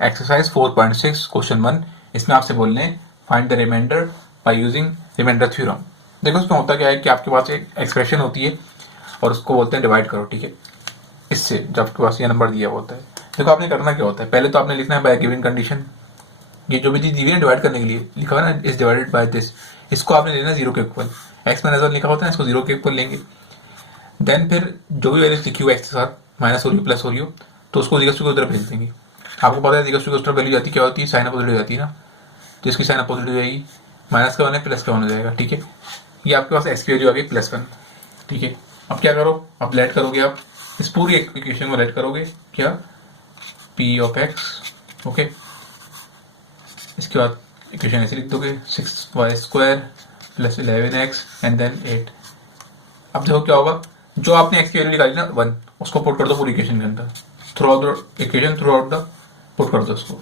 Exercise 4.6 question 1। इसमें आपसे बोल रहे हैं find the remainder by using remainder theorem. देखो इसमें होता क्या है कि आपके पास एक एक्सप्रेशन होती है और उसको बोलते हैं डिवाइड करो, ठीक है, इससे जब आपके पास ये नंबर दिया होता है। देखो आपने करना क्या होता है, पहले तो आपने लिखना है बाय गिवन कंडीशन। ये जो भी चीज दी हुई है डिवाइड करने के लिए लिखा हुआ है ना, इज डिवाइडेड बाय दिस, इसको आपने लेना जीरो के इक्वल। एक्स माइनस वन लिखा होता है, इसको जीरो के इक्वल लेंगे। देन फिर जो भी वैल्यूज लिखी हुई एक्स के साथ माइनस हो रही हो प्लस हो रही हो तो उसको जीरो की उधर भेज देंगे। आपको पता है जीरो की उधर वैल्यू जाती क्या होती है, साइन अपोजिट हो जाती है ना, तो इसकी साइन अपोजिट हो जाएगी, माइनस का वन है प्लस का वन हो जाएगा, ठीक है। ये आपके पास एक्स की वैल्यू आ गई प्लस वन, ठीक है। अब क्या करो, अब लेट करोगे आप इस पूरी इक्वेशन को लेट करोगे क्या, पी ऑफ एक्स, ओके। इसके बाद इक्वेशन ऐसे लिख दोगे 6y² plus 11x and then 8। अब देखो क्या होगा, जो आपने एक्स की वैल्यू निकाली ना 1, उसको पुट कर दो पूरी इक्वेशन के अंदर, through out the equation, through out the put कर दो उसको।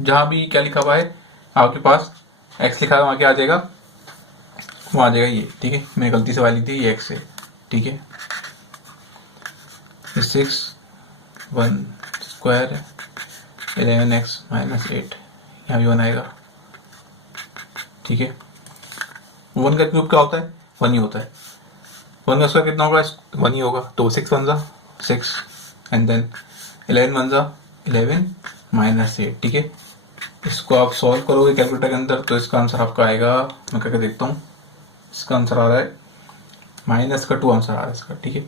जहां भी क्या लिखा हुआ है आपके पास एक्स लिखा है वहां क्या आ जाएगा, वहां आ जाएगा ये, ठीक है। मैंने गलती से वाली थी, ये एक्स है, ठीक है। 6(1)² 11x माइनस 8, यहाँ भी 1 आएगा, ठीक है। 1 का क्यूब क्या होता है, 1 ही होता है। 1 का स्क्वायर कितना होगा, 1 ही होगा, तो 6 1 जा 6 एंड देन 11 1 जा 11 माइनस 8, ठीक है। इसको आप सॉल्व करोगे कैलकुलेटर के अंदर तो इसका आंसर आपका आएगा, मैं करके देखता हूँ, इसका आंसर आ रहा है माइनस का 2 आंसर आ रहा है इसका, ठीक है।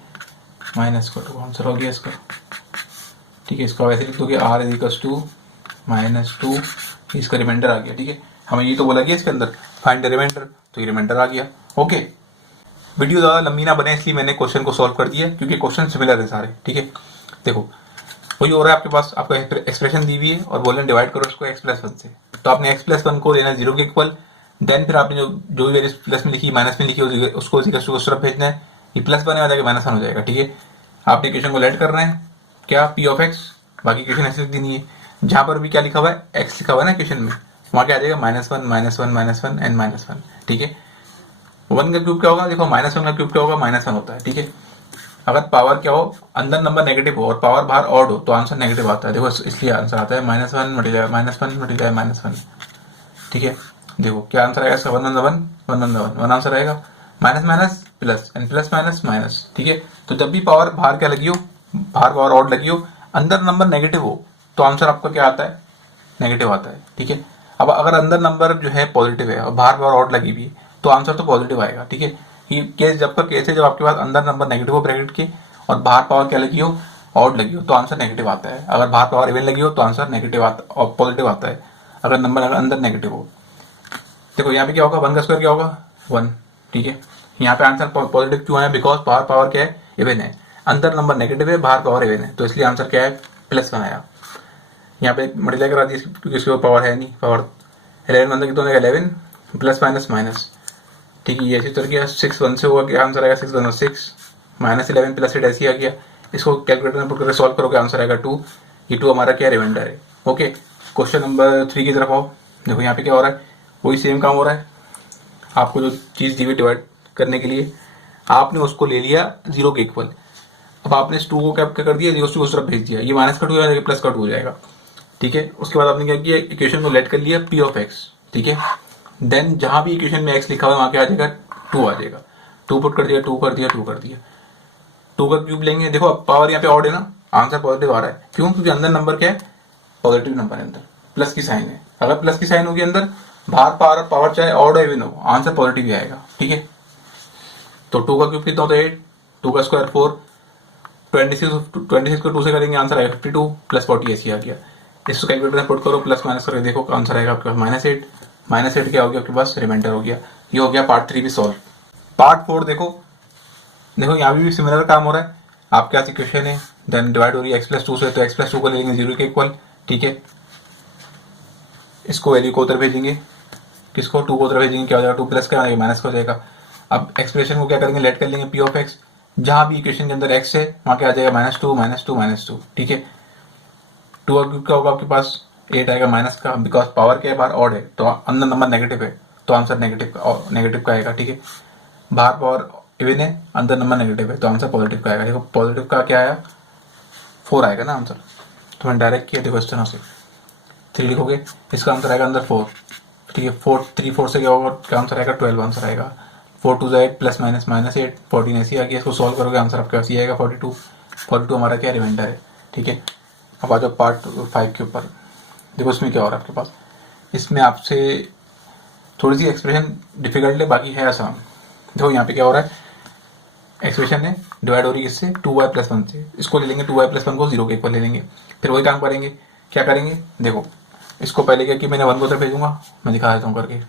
माइनस का 2 आंसर हो गया इसका, ठीक है। इसको वैसे लिख दोगे r इक्वल्स टू -2, इसका रिमाइंडर आ गया, ठीक है। हमें ये तो बोला गया इसके अंदर फाइंड द रिमाइंडर, तो ये रिमाइंडर आ गया, ओके। वीडियो ज़्यादा लंबी ना बने इसलिए मैंने क्वेश्चन को सॉल्व कर दिया, क्योंकि क्वेश्चन सिमिलर है सारे, ठीक है। देखो वही हो रहा है आपके पास, आपका एक्सप्रेशन दी हुई है और बोल रहे हैं डिवाइड करो इसको x प्लस 1 से, तो आपने x प्लस 1 को लेना है जीरो के इक्वल। देन फिर आपने जो भी वैल्यू प्लस में लिखी माइनस में लिखी उसको उस तरफ भेजना है, ये प्लस 1 आ जाएगा माइनस 1 हो जाएगा, ठीक है। आपने इक्वेशन को लेट करना है क्या, p ऑफ x, बाकी इक्वेशन ऐसे देनी है। जहां पर भी क्या लिखा हुआ है x लिखा हुआ है ना इक्वेशन में, वहां क्या आ जाएगा -1 एंड -1, ठीक है। 1 का क्यूब क्या होगा, देखो -1 का क्यूब क्या होगा, -1 होता है, ठीक है। अगर पावर क्या हो, अंदर नंबर नेगेटिव हो और पावर बाहर ऑड हो तो आंसर नेगेटिव आता है, देखो इसलिए आंसर आता है -1 मल्टीप्लाई -1, ठीक है। देखो क्या आंसर आएगा इसका, 1 1 आंसर आएगा, minus minus plus and plus minus minus, ठीक है। तो जब भी पावर बाहर क्या लगी हो, बाहर पावर ऑड लगी हो, अंदर नंबर नेगेटिव हो तो आंसर आपका क्या आता है, नेगेटिव आता है, ठीक है। अब अगर अंदर नंबर जो है पॉजिटिव है और बाहर पावर ऑड लगी हुई है तो आंसर तो पॉजिटिव आएगा, ठीक है। ये केस जब का केस है जब आपके पास अंदर नंबर नेगेटिव हो ब्रैकेट के और बाहर पावर क्या लगी हो, ऑड लगी हो, तो आंसर नेगेटिव आता है। अगर बाहर पावर इवन लगी हो तो आंसर नेगेटिव आता और पॉजिटिव आता है, अगर नंबर अंदर नेगेटिव हो। देखो यहाँ पे क्या होगा, 1 का स्क्वायर क्या होगा 1, ठीक है। यहाँ पे आंसर पॉजिटिव क्यों है, बिकॉज बाहर पावर क्या है, इवन है, अंदर नंबर नेगेटिव है, बाहर पावर इवन है, तो इसलिए आंसर क्या है, +1 आया। यहाँ पे मल्टीप्लाई करा दी क्योंकि इसके पावर है नहीं, पावर 11 अंदर कितना होगा 11 प्लस माइनस माइनस, ठीक है। ये ऐसी तरह किया 6 1 से होगा, क्या आंसर आएगा 6 1 6 -11 प्लस 8 ऐसे ही आ गया। इसको कैलकुलेटर में पुट करके सॉल्व करोगे आंसर आएगा 2, ये 2 हमारा क्या रिमाइंडर है, ओके। क्वेश्चन नंबर 3 की तरफ आओ। देखो यहाँ पे क्या हो रहा है, वही सेम काम हो रहा है। आपको जो चीज़ दी हुई डिवाइड करने के लिए आपने उसको ले लिया जीरो के इक्वल। अब आपने इस 2 को क्या कर दिया, जीरो उस तरफ भेज दिया, ये माइनस का 2 हो जाएगा प्लस का 2 हो जाएगा, ठीक है। उसके बाद आपने क्या किया, इक्वेशन को लेट कर लिया p ऑफ x, ठीक है। देन जहां भी इक्वेशन में x लिखा हुआ है वहां क्या आ जाएगा, 2 आ जाएगा, 2 पुट कर दिया, 2 कर दिया, 2 कर दिया, 2 का क्यूब लेंगे। देखो अब पावर यहाँ पे ऑड है ना, आंसर पॉजिटिव आ रहा है, क्यों, क्योंकि अंदर नंबर क्या है, पॉजिटिव नंबर है, अंदर प्लस की साइन है। अगर प्लस की साइन होगी अंदर, बाहर पावर चाहे ऑड इवन हो, आंसर पॉजिटिव ही आएगा, ठीक है। तो 2 का क्यूब कितना होता है 8, 2 का स्क्वायर 4, 26 को 2 से करेंगे आंसर आएगा 52 प्लस 40 ऐसी आ गया। इसको कैलकुलेटर में पुट करो, प्लस माइनस करके देखो आंसर आएगा आपके पास -8 क्या हो गया आपके पास, रिमाइंडर हो गया। ये हो गया पार्ट 3 भी सॉल्व। पार्ट 4 देखो, यहाँ भी सिमिलर काम हो रहा है। आपके पास इक्वेशन है, देन डिवाइड हो रही है x+2 से, तो x+2 को ले लेंगे जीरो के इक्वल, ठीक है। इसको वैल्यू को उधर भेजेंगे, किसको 2 को उधर भेजेंगे, क्या हो जाएगा 2 प्लस का माइनस का हो जाएगा। अब एक्सप्रेशन को क्या करेंगे, लेट कर लेंगे p ऑफ x, जहां भी इक्वेशन के अंदर x है वहां क्या आ जाएगा -2, ठीक है। 2 का क्यूब क्या होगा आपके पास 8 आएगा माइनस का, बिकॉज पावर क्या है बाहर ऑड है, तो अंदर नंबर नेगेटिव है, तो आंसर नेगेटिव का आएगा, ठीक है। बाहर पावर इवन है, अंदर नंबर नेगेटिव है, तो आंसर पॉजिटिव का आएगा। देखो पॉजिटिव का क्या आया 4 आएगा ना आंसर, तो मैंने डायरेक्ट किया, देखो इस तरह से 3 लिखोगे, इसका आंसर आएगा अंदर 4, ठीक है। 4 से क्या होगा, क्या आंसर आएगा 12 आंसर आएगा। 4 2 8 प्लस माइनस माइनस 8 14 ऐसी आ गया। इसको सॉल्व करोगे आंसर आपके पास ये आएगा 42 हमारा क्या रिमाइंडर है, ठीक है। अब आ जाओ पार्ट 5 के ऊपर। देखो इसमें क्या हो रहा है आपके पास, इसमें आपसे थोड़ी सी एक्सप्रेशन डिफिकल्ट है, बाकी है आसान। देखो यहाँ पे क्या हो रहा है, एक्सप्रेशन है डिवाइड हो रही है किससे, 2y+1 से। इसको ले लेंगे 2y+1 को 0 के इक्वल ले लेंगे, फिर वही काम करेंगे। क्या करेंगे, देखो इसको पहले क्या कि मैंने 1 को तरफ भेजूंगा, मैं दिखा देता हूँ करके।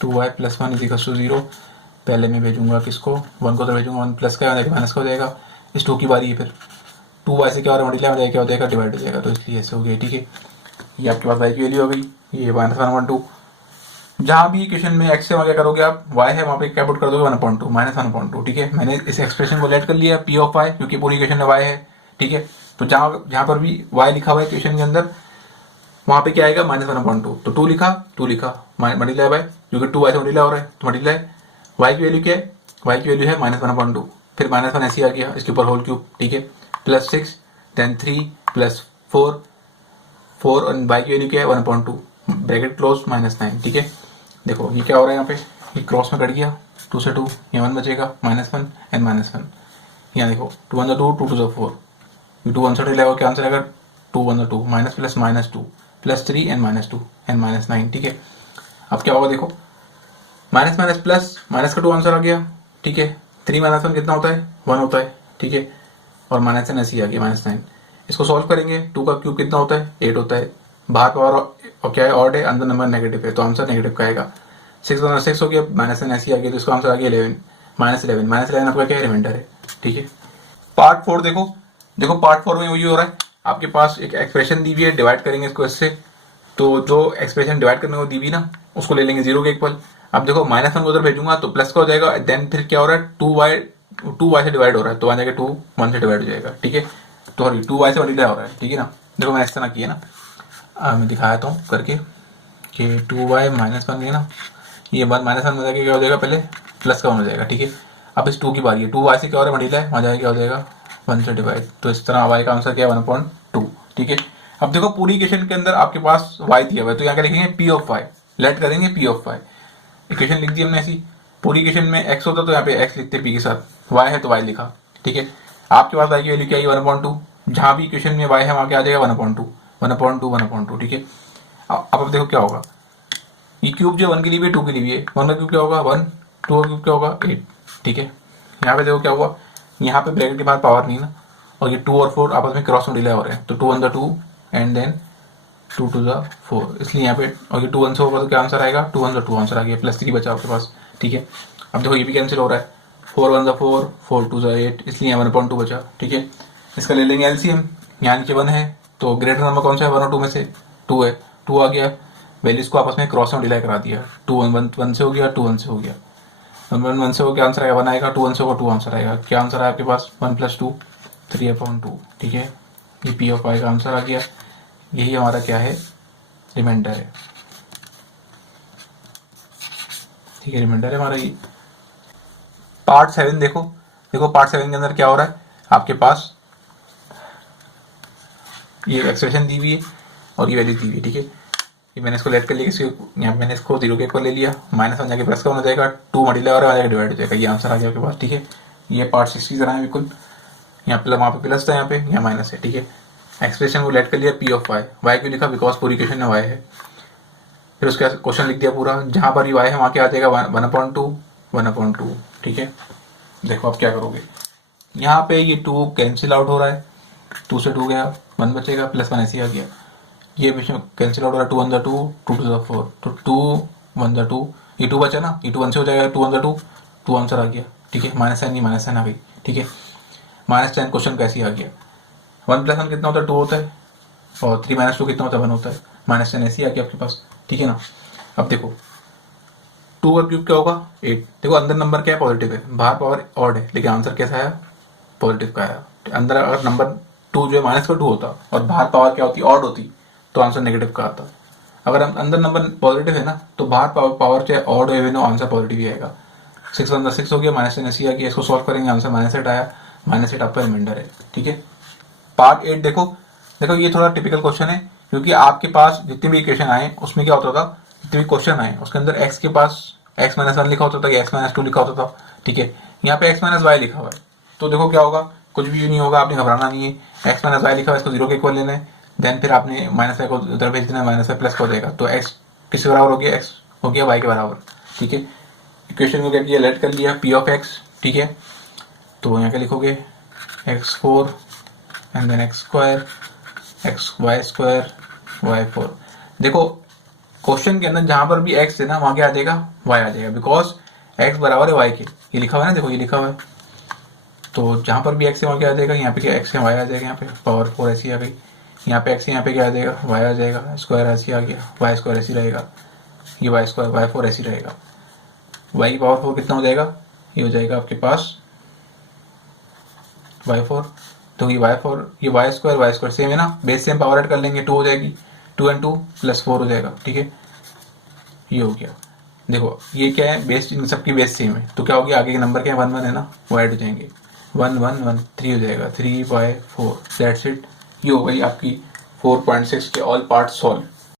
2y+1 = 0, पहले मैं भेजूंगा किसको, 1 को तरफ भेजूंगा, 1 प्लस का माइनस का हो जाएगा। इस 2 की बारी है, फिर 2y से क्या हो रहा है, मल्टीप्लाई हो जाएगा, क्या हो जाएगा डिवाइड हो जाएगा, तो इसलिए ऐसे हो गया, ठीक है। ये आपके पास y की वैल्यू हो गई, ये -1/2। जहाँ भी इक्वेशन में x से वहाँ क्या करोगे आप, y है वहाँ पे क्या पुट कर दोगे 1/2 -1/2, ठीक है। मैंने इस एक्सप्रेशन को लेट कर लिया p ऑफ y, क्योंकि पूरी इक्वेशन में y है, ठीक है। तो जहाँ पर भी y लिखा हुआ है इक्वेशन के अंदर, वहाँ पे क्या आएगा -1/2। तो 2 लिखा मल्टीप्लाई बाय, क्योंकि 2y से मल्टीप्लाई हो रहा है तो मल्टीप्लाई। y की वैल्यू क्या है, y की वैल्यू है -1/2, फिर -1 ऐसे आ गया, इसके ऊपर होल क्यूब, ठीक है, +6 देन 3 + 4 और y की वैल्यू क्या है 1/2, ब्रैकेट क्लोज -9, ठीक है। देखो ये क्या हो रहा है यहाँ पे, ये क्रॉस में कट गया, 2 से 2 ये 1 बचेगा, -1 एंड -1। यहाँ देखो 2 1 2 2 2 4, 2 1 से लगेगा, क्या आंसर आएगा 2 1 2 माइनस प्लस -2 +3 एंड -2 एंड -9, ठीक है। अब क्या होगा, देखो माइनस माइनस प्लस, माइनस का 2 आंसर आ गया, ठीक है। 3 - 1 कितना होता है 1 होता है, ठीक है, और -9 ऐसे ही आ गया -9। इसको सॉल्व करेंगे, 2 का क्यूब कितना होता है 8 होता है, बाहर पावर और क्या है ऑड है, अंदर नंबर नेगेटिव है, तो आंसर नेगेटिव का आएगा। 6 × 6 हो गया, -9 ऐसे आ गया, तो इसका आंसर आ गया 11 -11 आपका क्या है रिमाइंडर है, ठीक है। पार्ट 4 देखो पार्ट 4 में वही हो रहा है, आपके पास एक एक्सप्रेशन दी हुई है, डिवाइड करेंगे इसको इससे, तो जो एक्सप्रेशन डिवाइड करने को दी हुई ना, उसको ले लेंगे 0 के इक्वल। अब देखो -1 को उधर भेजूंगा तो प्लस का हो जाएगा, देन फिर क्या हो रहा है 2y से डिवाइड हो रहा है, तो आ जाएगा 2 1 से डिवाइड हो जाएगा, ठीक है। तो 2y से मल्टीप्लाई हो रहा है, ठीक है ना। देखो मैंने इस तरह किया ना, मैं दिखाया था करके कि 2y -1 है ना, ये बात -1 में जाके क्या हो जाएगा, पहले प्लस का 1 हो जाएगा, ठीक है। अब इस 2 की बारी है, 2y से क्या हो रहा है मल्टीप्लाई, वहाँ जाएगा क्या हो जाएगा 1 से डिवाइड, तो इस तरह y का आंसर क्या है 1/2, ठीक है। अब देखो पूरी इक्वेशन के अंदर आपके पास y दिया हुआ है, तो यहाँ क्या लिखेंगे p ऑफ y, लेट करेंगे p ऑफ y। इक्वेशन लिख दी हमने ऐसी, पूरी इक्वेशन में x होता तो यहाँ पे x लिखते p के साथ, y है तो y लिखा, ठीक है। आपके पास y की वैल्यू क्या है 1/2, जहाँ भी इक्वेशन में y है वहाँ क्या आ जाएगा 1/2, ठीक है। अब देखो क्या होगा, ये क्यूब जो 1 के लिए भी 2 के लिए भी है, 1 का क्यूब क्या होगा 1, 2 का क्यूब क्या होगा 8, ठीक है। यहाँ पे देखो क्या हुआ, यहाँ पे ब्रैकेट के बाहर पावर नहीं ना, और ये 2 और 4 आपस में क्रॉस मल्टीप्लाई हो रहे हैं, तो 2 1 2 एंड देन 2 2 4, इसलिए यहाँ पे, और ये 2 1 से होगा तो क्या आंसर आएगा 2 1 2 आंसर आ गया, +3 बचा आपके पास, ठीक है। अब देखो ये भी कैंसिल हो रहा है, 4 1 4 4 2 8, इसलिए 1/2 बचा, ठीक है। इसका ले लेंगे एलसीएम, यहाँ नीचे 1 है तो ग्रेटर नंबर कौन सा है 1 और 2 में से 2 है, 2 आ गया, वैल्यूज को आपस में क्रॉस मल्टीप्लाई करा दिया, 2 1 से हो गया, 2 1 से हो गया, 1 1 से हो गया, आंसर आएगा 1 आएगा, 2 1 से होगा 2 आंसर आएगा, क्या आंसर है आपके पास 1 + 2 3/2, ठीक है। ये p ऑफ y का आंसर आ गया, यही हमारा क्या है रिमाइंडर है, ठीक है, रिमाइंडर है हमारा ये। पार्ट 7 देखो पार्ट 7 के अंदर क्या हो रहा है, आपके पास ये एक्सप्रेशन दी हुई है और ये वैल्यू दी हुई है, ठीक है। ये मैंने इसको लेट कर लिया, यहाँ मैंने इसको 0 के इक्वल ले लिया, -1 जाके प्लस का हो जाएगा, 2 मल्टीप्लाई हो रहा है डिवाइड हो जाएगा, ये आंसर आ गया आपके पास, ठीक है। ये पार्ट 6 की तरह है बिल्कुल, यहाँ पे वहाँ पे प्लस था, यहाँ माइनस है, ठीक है। एक्सप्रेशन को लेट कर लिया p ऑफ y क्यों लिखा, बिकॉज पूरी इक्वेशन में y है, फिर उसके बाद क्वेश्चन लिख दिया पूरा, जहाँ पर भी y है वहाँ क्या आ जाएगा 1/2, ठीक है। देखो अब क्या करोगे, यहाँ पे ये 2 कैंसिल आउट हो रहा है, 2 से 2 गया 1 बचेगा, +1 ऐसे आ गया, ये बीच में कैंसिल आउट हो रहा है, 2 1 2 2 2 4, तो 2 1 2, ये 2 बचा ना, ये 2 1 से हो जाएगा, 2 1 2 आंसर आ गया, ठीक है। -9 आ गई, ठीक है। -10 क्वेश्चन कैसे आ गया, 1 + 1 कितना होता है 2 होता है, और 3 - 2 कितना होता है 1 होता है, -10 ऐसे आ गया आपके पास, ठीक है ना। अब देखो 2 का क्यूब क्या होगा 8, देखो अंदर नंबर क्या है पॉजिटिव है, बाहर पावर ऑड है, लेकिन आंसर कैसा आया पॉजिटिव का आया। अंदर अगर नंबर 2 जो है -2 होता और बाहर पावर क्या होती ऑड होती, तो आंसर नेगेटिव का आता। अगर अंदर नंबर पॉजिटिव है ना, तो बाहर पावर चाहे ऑड हो नो आंसर पॉजिटिव ही आएगा। 6 1 6 हो गया, -10 ऐसे आ गया, इसको सॉल्व करेंगे आंसर -8 आया, -8 आपका रिमाइंडर है, ठीक है। पार्ट 8 देखो, देखो ये थोड़ा टिपिकल क्वेश्चन है, क्योंकि आपके पास जितने भी इक्वेशन आए उसमें क्या होता था, जितने भी क्वेश्चन आए उसके अंदर x के पास x-1 लिखा होता था या x-2 लिखा होता था, ठीक है। यहाँ पे x-y लिखा हुआ है, तो देखो क्या होगा, कुछ भी नहीं होगा, आपने घबराना नहीं है। x-y लिखा हुआ है, इसको 0 के इक्वल लेना है, देन फिर आपने माइनस y को उधर भेज देना, माइनस y प्लस हो जाएगा, तो x किसके बराबर हो गया, x हो गया y के बराबर, ठीक है। इक्वेशन को क्या किया, लेट कर लिया p ऑफ x, ठीक है। तो यहाँ क्या लिखोगे, x4 and then x square y2 y4। देखो क्वेश्चन के अंदर जहां पर भी x है ना, वहां क्या आ जाएगा, y आ जाएगा, बिकॉज x बराबर है y के, ये लिखा हुआ है ना, देखो ये लिखा हुआ है, तो जहां पर भी x है वहां क्या आ जाएगा, यहाँ पे क्या x है y आ जाएगा, यहाँ पे पावर 4 ऐसी आ गई, यहाँ पे x है, यहाँ पे क्या आ जाएगा, y आ जाएगा, स्क्वायर ऐसी आ गया, y स्क्वायर ऐसी रहेगा, ये y स्क्वायर y4 ऐसी रहेगा, y की पावर 4 कितना हो जाएगा, ये हो जाएगा आपके पास y4, तो ये y4 ये y स्क्वायर सेम है ना, बेस सेम, पावर ऐड कर लेंगे 2 हो जाएगी, 2 and 2 + 4 हो जाएगा, ठीक है। ये हो गया, देखो ये क्या है, बेस इन सबकी बेस सेम है, तो क्या हो गया, आगे के नंबर क्या है, 1 1 है ना, वो ऐड हो जाएंगे, 1 1 1 3 हो जाएगा, 3/4, दैट्स इट। ये हो गई आपकी 4.6 के ऑल पार्ट सॉल्व।